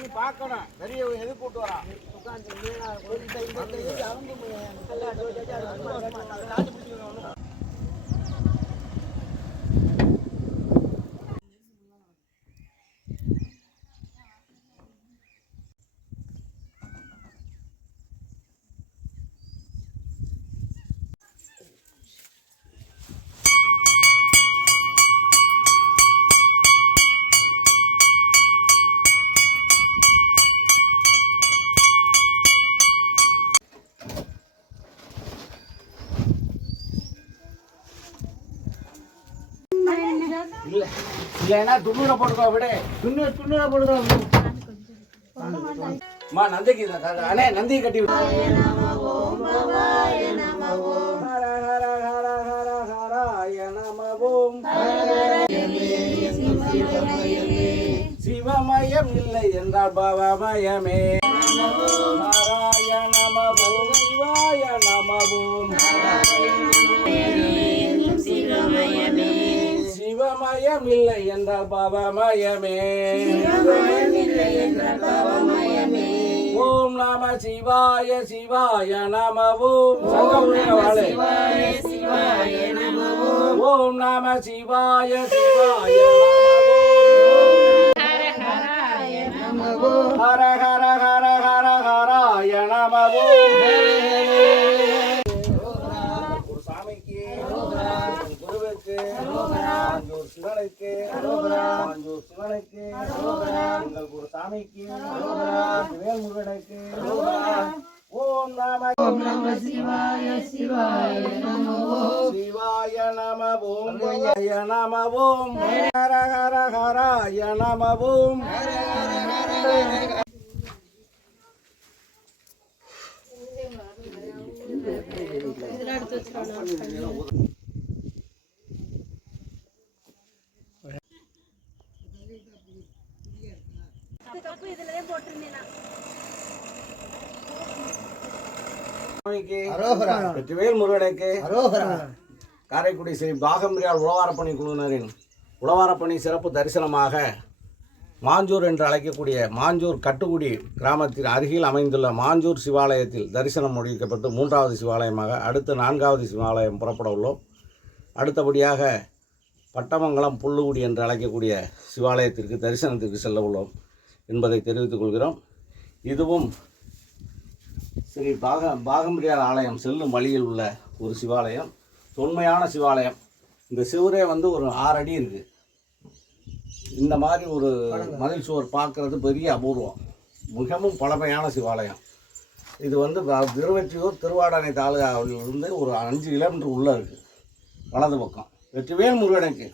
நீ பார்க்கணும். பெரிய எது கூட்டு வரான் இல்லைன்னா துண்ணூரை போட்டுக்கோ விட துண்ணூரை போட்டுக்கோ மா நந்திக்கு அண்ணே நந்தியை கட்டி விடு சிவமயம் இல்லை என்றால் பவமயமே நாராயண நமவோம் சிவாய நமவோம் சிவமயம் இல்லை என்றால் பவமயமே ஓம் நம சிவாய சிவாய நமவோம் ஓம் நம சிவாய சிவாய நமவோம் ஹர ஹர ஹர ஹர ஹராய நமவோம் சாமிக்கு குருவுக்கு சிவனுக்கு சிவனுக்கு எங்கள் குரு சாமிக்கு வேல்முருகனுக்கு ஓம் நம சிவாய சிவாய நமவோம் சிவாய நமவோம் நமவோம் ஹர ஹர ஹராய நமவோம் வேல்முருகனுக்கு காரைக்குடி ஸ்ரீ பாகம்பிரியால் உழவாரப்பணி குழுவினரின் உழவாரப்பணி சிறப்பு தரிசனமாக மாஞ்சூர் என்று அழைக்கக்கூடிய மாஞ்சூர் கட்டுக்குடி கிராமத்தின் அருகில் அமைந்துள்ள மாஞ்சூர் சிவாலயத்தில் தரிசனம் முடிக்கப்பட்டு 3வது சிவாலயமாக அடுத்து 4வது சிவாலயம் புறப்பட உள்ளோம். அடுத்தபடியாக பட்டமங்கலம் புல்லுகுடி என்று அழைக்கக்கூடிய சிவாலயத்திற்கு தரிசனத்திற்கு செல்ல உள்ளோம் என்பதை தெரிவித்துக் கொள்கிறோம். இதுவும் ஸ்ரீ பாகம்பிரியால் ஆலயம் செல்லும் வழியில் உள்ள ஒரு சிவாலயம், தொன்மையான சிவாலயம். இந்த சிவரே ஒரு 6 அடி இருக்குது. இந்த மாதிரி ஒரு மதில் சுவர் பார்க்குறது பெரிய அபூர்வம், மிகவும் பழமையான சிவாலயம். இது திருவெற்றியூர் திருவாடானை தாலுகாவிலிருந்து ஒரு 5 கிலோமீட்டர் உள்ளே இருக்குது, வலது பக்கம். வெற்றிவேல் முருகனுக்கு